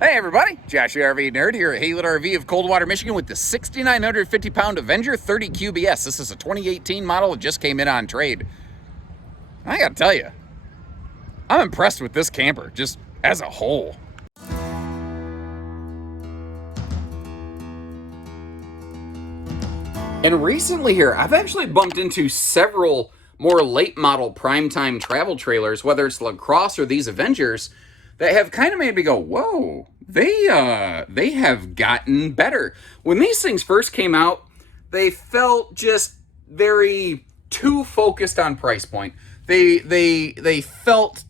Hey everybody, Josh the RV Nerd here at Haylett RV of Coldwater, Michigan with the 6,950-pound Avenger 30QBS. This is a 2018 model. It just came in on trade. I gotta tell you, I'm impressed with this camper, just as a whole. And recently here, I've actually bumped into several more late model primetime travel trailers, whether it's LaCrosse or these Avengers, that have kind of made me go, whoa, they have gotten better. When these things first came out, they felt just very too focused on price point. They felt,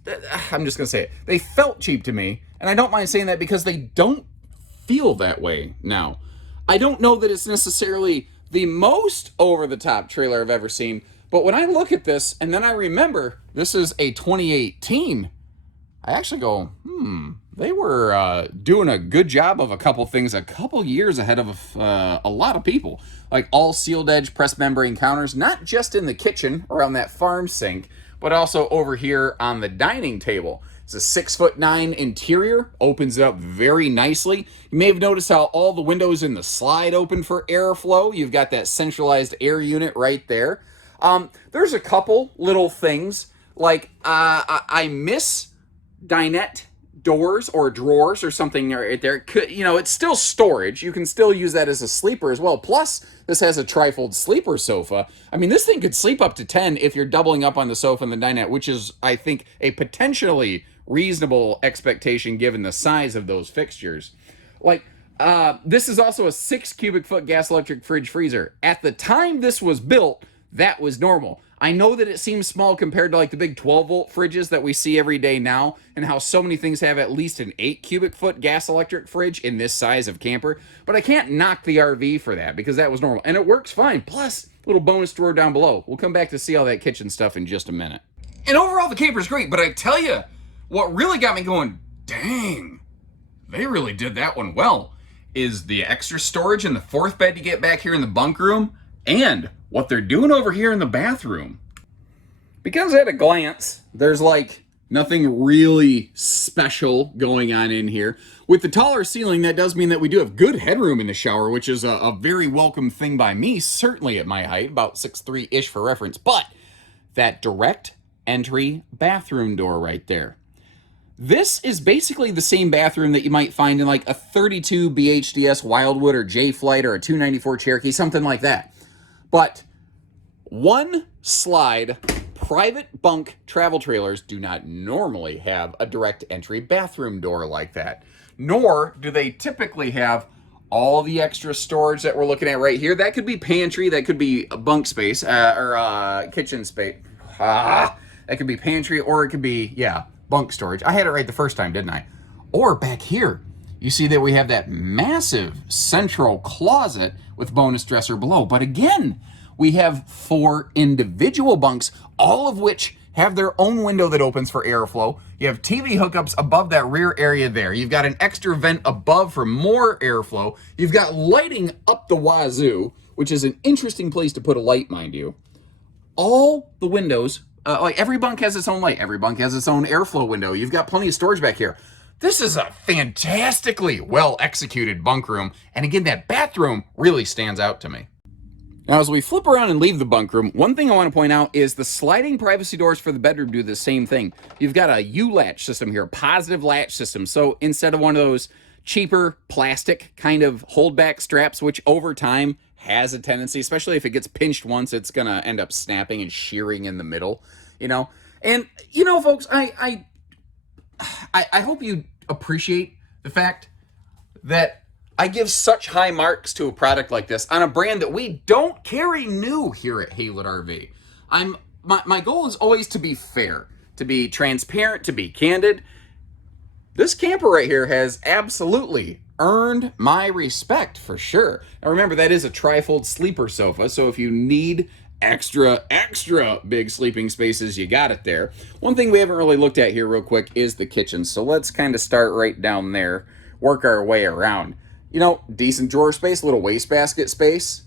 I'm just gonna say it, they felt cheap to me, and I don't mind saying that because they don't feel that way now. I don't know that it's necessarily the most over-the-top trailer I've ever seen, but when I look at this and then I remember this is a 2018, I actually go, they were doing a good job of a couple things a couple years ahead of a lot of people. Like all sealed edge press membrane counters, not just in the kitchen around that farm sink, but also over here on the dining table. It's a 6'9" interior, opens it up very nicely. You may have noticed how all the windows in the slide open for airflow. You've got that centralized air unit right there. There's a couple little things, like I miss dinette doors or drawers or something right there. It's still storage. You can still use that as a sleeper as well. Plus, this has a trifold sleeper sofa. I mean, this thing could sleep up to 10 if you're doubling up on the sofa and the dinette, which is, I think, a potentially reasonable expectation given the size of those fixtures. This is also a 6 cubic foot gas electric fridge freezer. At the time this was built, that was normal. I know that it seems small compared to like the big 12-volt fridges that we see every day now, and how so many things have at least an 8 cubic foot gas electric fridge in this size of camper, but I can't knock the RV for that because that was normal, and it works fine. Plus, little bonus drawer down below. We'll come back to see all that kitchen stuff in just a minute. And overall, the camper's great, but I tell you, what really got me going, dang, they really did that one well, is the extra storage in the fourth bed you get back here in the bunk room, and what they're doing over here in the bathroom. Because at a glance, there's like nothing really special going on in here. With the taller ceiling, that does mean that we do have good headroom in the shower, which is a very welcome thing by me, certainly at my height, about 6'3"-ish for reference. But that direct entry bathroom door right there. This is basically the same bathroom that you might find in like a 32 BHDS Wildwood or J-Flight or a 294 Cherokee, something like that. But one slide private bunk travel trailers do not normally have a direct entry bathroom door like that. Nor do they typically have all the extra storage that we're looking at right here. That could be pantry, that could be a bunk space, or kitchen space. That could be pantry, or it could be, bunk storage. I had it right the first time, didn't I? Or back here, you see that we have that massive central closet with bonus dresser below. But again, we have 4 individual bunks, all of which have their own window that opens for airflow. You have TV hookups above that rear area there. You've got an extra vent above for more airflow. You've got lighting up the wazoo, which is an interesting place to put a light, mind you. All the windows, like every bunk has its own light. Every bunk has its own airflow window. You've got plenty of storage back here. This is a fantastically well-executed bunk room, and again, that bathroom really stands out to me. Now, as we flip around and leave the bunk room, one thing I want to point out is the sliding privacy doors for the bedroom do the same thing. You've got a U-latch system here, a positive latch system, so instead of one of those cheaper plastic kind of holdback straps, which over time has a tendency, especially if it gets pinched once, it's going to end up snapping and shearing in the middle, And, folks, I hope you appreciate the fact that I give such high marks to a product like this on a brand that we don't carry new here at Haylett RV. My goal is always to be fair, to be transparent, to be candid. This camper right here has absolutely earned my respect for sure. Now remember, that is a trifold sleeper sofa, so if you need extra big sleeping spaces, you got it there. One thing we haven't really looked at here real quick is the kitchen, so let's kind of start right down there, work our way around. Decent drawer space, little wastebasket space.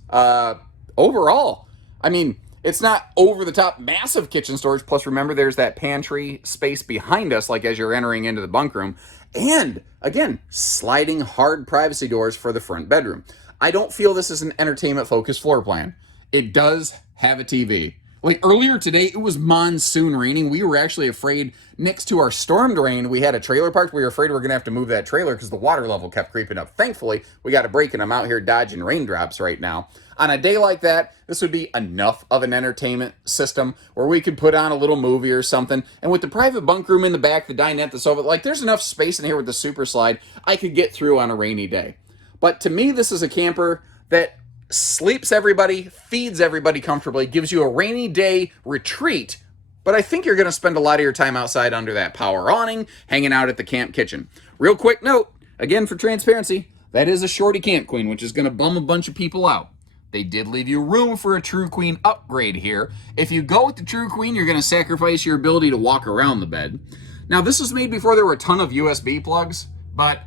Overall, I mean, it's not over the top massive kitchen storage. Plus, remember, there's that pantry space behind us, like as you're entering into the bunk room. And again, sliding hard privacy doors for the front bedroom. I don't feel this is an entertainment-focused floor plan. It does have a TV. Like earlier today, it was monsoon raining. We were actually afraid next to our storm drain, we had a trailer parked. We were afraid we were going to have to move that trailer because the water level kept creeping up. Thankfully, we got a break and I'm out here dodging raindrops right now. On a day like that, this would be enough of an entertainment system where we could put on a little movie or something. And with the private bunk room in the back, the dinette, the sofa, like there's enough space in here with the super slide I could get through on a rainy day. But to me, this is a camper that sleeps everybody, feeds everybody comfortably, gives you a rainy day retreat, but I think you're going to spend a lot of your time outside under that power awning, hanging out at the camp kitchen. Real quick note, again for transparency, that is a shorty camp queen, which is going to bum a bunch of people out. They did leave you room for a True Queen upgrade here. If you go with the True Queen, you're going to sacrifice your ability to walk around the bed. Now, this was made before there were a ton of USB plugs, but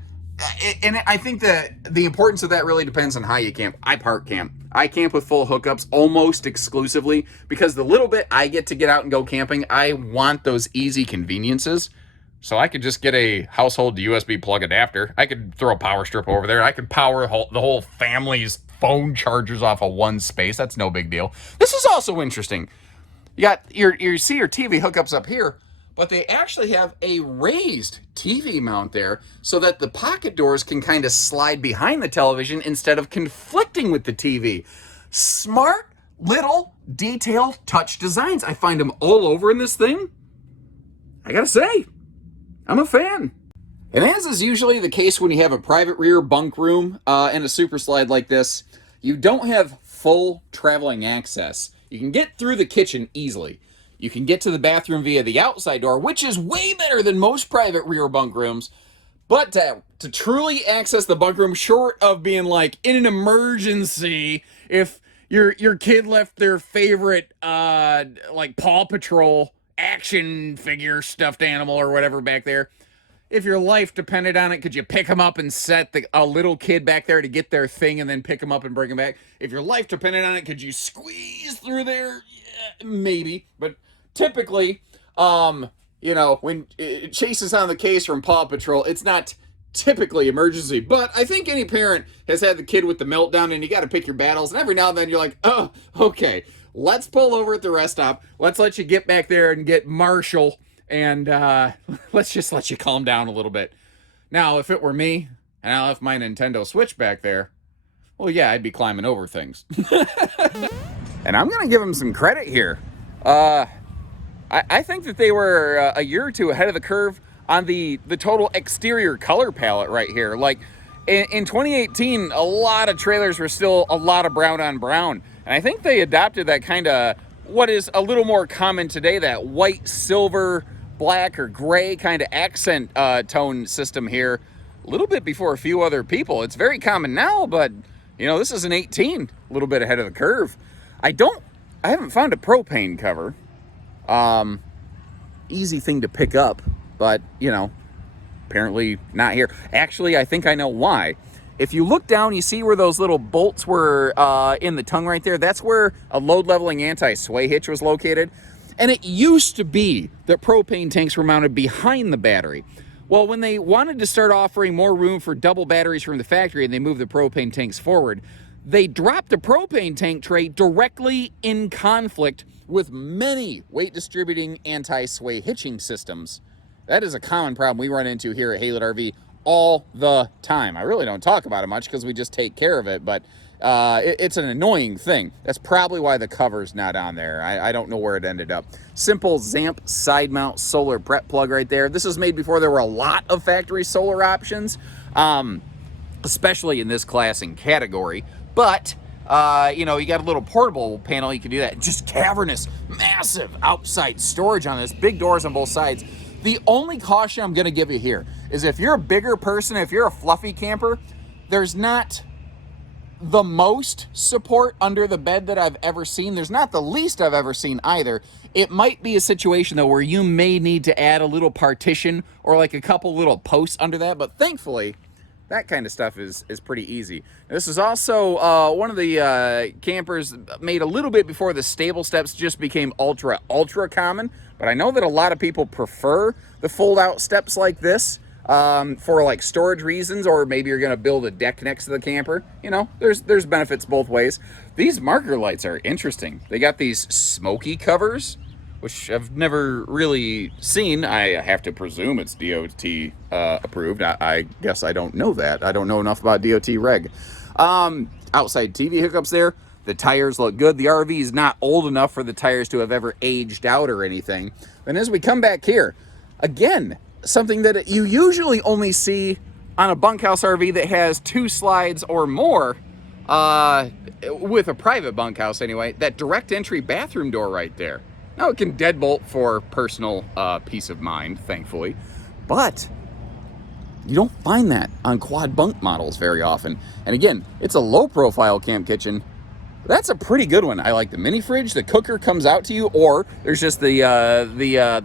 and I think that the importance of that really depends on how you camp. I park camp. I camp with full hookups almost exclusively because the little bit I get to get out and go camping, I want those easy conveniences. So I could just get a household USB plug adapter. I could throw a power strip over there. I could power the whole family's phone chargers off of one space. That's no big deal. This is also interesting. You got you see your TV hookups up here, but they actually have a raised TV mount there so that the pocket doors can kind of slide behind the television instead of conflicting with the TV. Smart little detailed touch designs. I find them all over in this thing. I gotta say, I'm a fan. And as is usually the case when you have a private rear bunk room and a super slide like this, you don't have full traveling access. You can get through the kitchen easily. You can get to the bathroom via the outside door, which is way better than most private rear bunk rooms. But to truly access the bunk room, short of being like in an emergency, if your kid left their favorite like Paw Patrol action figure stuffed animal or whatever back there, if your life depended on it, could you pick them up and set a little kid back there to get their thing and then pick them up and bring them back? If your life depended on it, could you squeeze through there? Yeah, maybe, but typically, when it chases on the case from Paw Patrol, it's not typically emergency. But I think any parent has had the kid with the meltdown and you got to pick your battles. And every now and then you're like, oh, okay, let's pull over at the rest stop. Let's let you get back there and get Marshall. And let's just let you calm down a little bit. Now, if it were me and I left my Nintendo Switch back there, well, yeah, I'd be climbing over things. And I'm going to give them some credit here. I think that they were a year or two ahead of the curve on the total exterior color palette right here. Like in 2018, a lot of trailers were still a lot of brown on brown. And I think they adopted that kind of what is a little more common today, that white, silver, black, or gray kind of accent tone system here a little bit before a few other people. It's very common now, but this is an 18, a little bit ahead of the curve. I haven't found a propane cover. Easy thing to pick up, but apparently not here. Actually, I think I know why. If you look down, you see where those little bolts were in the tongue right there. That's where a load leveling anti-sway hitch was located. And it used to be that propane tanks were mounted behind the battery. Well, when they wanted to start offering more room for double batteries from the factory and they moved the propane tanks forward, they dropped the propane tank tray directly in conflict with many weight distributing anti-sway hitching systems. That is a common problem we run into here at Haylett RV all the time. I really don't talk about it much because we just take care of it, but it's an annoying thing. That's probably why the cover's not on there. I don't know where it ended up. Simple Zamp side mount solar prep plug right there. This was made before there were a lot of factory solar options, especially in this class and category. But you got a little portable panel, you can do that. Just cavernous, massive outside storage on this, big doors on both sides. The only caution I'm going to give you here is if you're a bigger person, if you're a fluffy camper, there's not the most support under the bed that I've ever seen. There's not the least I've ever seen either. It might be a situation, though, where you may need to add a little partition or like a couple little posts under that, but thankfully, that kind of stuff is pretty easy. This is also one of the campers made a little bit before the stable steps just became ultra common, but I know that a lot of people prefer the fold-out steps like this. for like storage reasons, or maybe you're going to build a deck next to the camper. You know, there's benefits both ways. These marker lights are interesting. They got these smoky covers, which I've never really seen. I have to presume it's DOT approved. I guess I don't know that. I don't know enough about DOT reg. Outside TV hookups there. The tires look good. The RV is not old enough for the tires to have ever aged out or anything. And as we come back here, again, something that you usually only see on a bunkhouse RV that has 2 slides or more, with a private bunkhouse anyway, that direct entry bathroom door right there. Now it can deadbolt for personal peace of mind, thankfully, but you don't find that on quad bunk models very often. And again, it's a low profile camp kitchen. That's a pretty good one. I like the mini fridge. The cooker comes out to you, or there's just the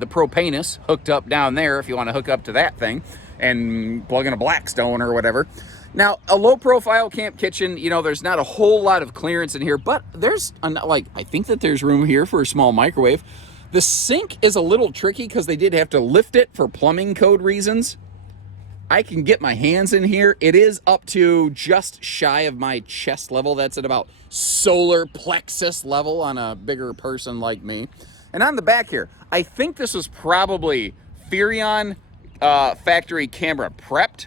propanus hooked up down there if you want to hook up to that thing and plug in a Blackstone or whatever. Now, a low profile camp kitchen, you know, there's not a whole lot of clearance in here, but there's I think that there's room here for a small microwave. The sink is a little tricky because they did have to lift it for plumbing code reasons. I can get my hands in here. It is up to just shy of my chest level. That's at about solar plexus level on a bigger person like me. And on the back here, I think this was probably Furrion factory camera prepped.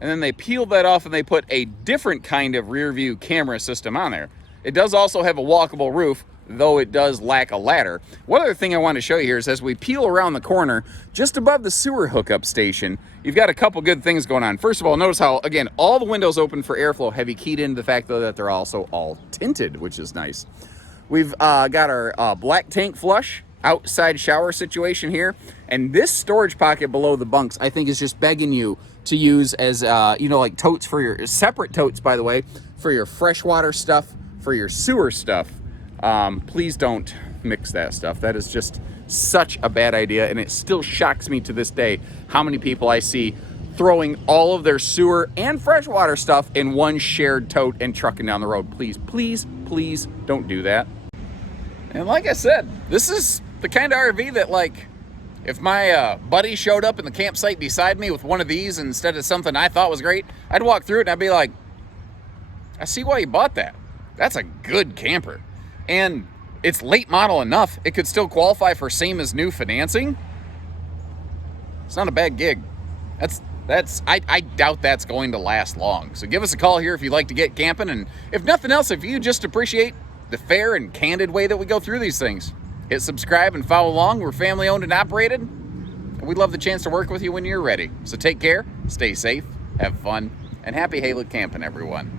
And then they peeled that off and they put a different kind of rear view camera system on there. It does also have a walkable roof, though it does lack a ladder. One other thing I want to show you here is as we peel around the corner, just above the sewer hookup station, you've got a couple good things going on. First of all, notice how, again, all the windows open for airflow. Have you keyed into the fact, though, that they're also all tinted, which is nice. We've got our black tank flush outside shower situation here. And this storage pocket below the bunks, I think, is just begging you to use as, you know, like totes for your, separate totes, by the way, for your freshwater stuff, for your sewer stuff. Please don't mix that stuff. That is just such a bad idea, and it still shocks me to this day how many people I see throwing all of their sewer and freshwater stuff in one shared tote and trucking down the road. Please, please, please don't do that. And like I said, this is the kind of RV that, like, if my buddy showed up in the campsite beside me with one of these instead of something I thought was great, I'd walk through it and I'd be like, I see why you bought that. That's a good camper. And it's late model enough, it could still qualify for same as new financing. It's not a bad gig. I doubt that's going to last long. So give us a call here if you'd like to get camping. And if nothing else, if you just appreciate the fair and candid way that we go through these things, hit subscribe and follow along. We're family owned and operated, and we'd love the chance to work with you when you're ready. So take care, stay safe, have fun, and happy Haylett camping, everyone.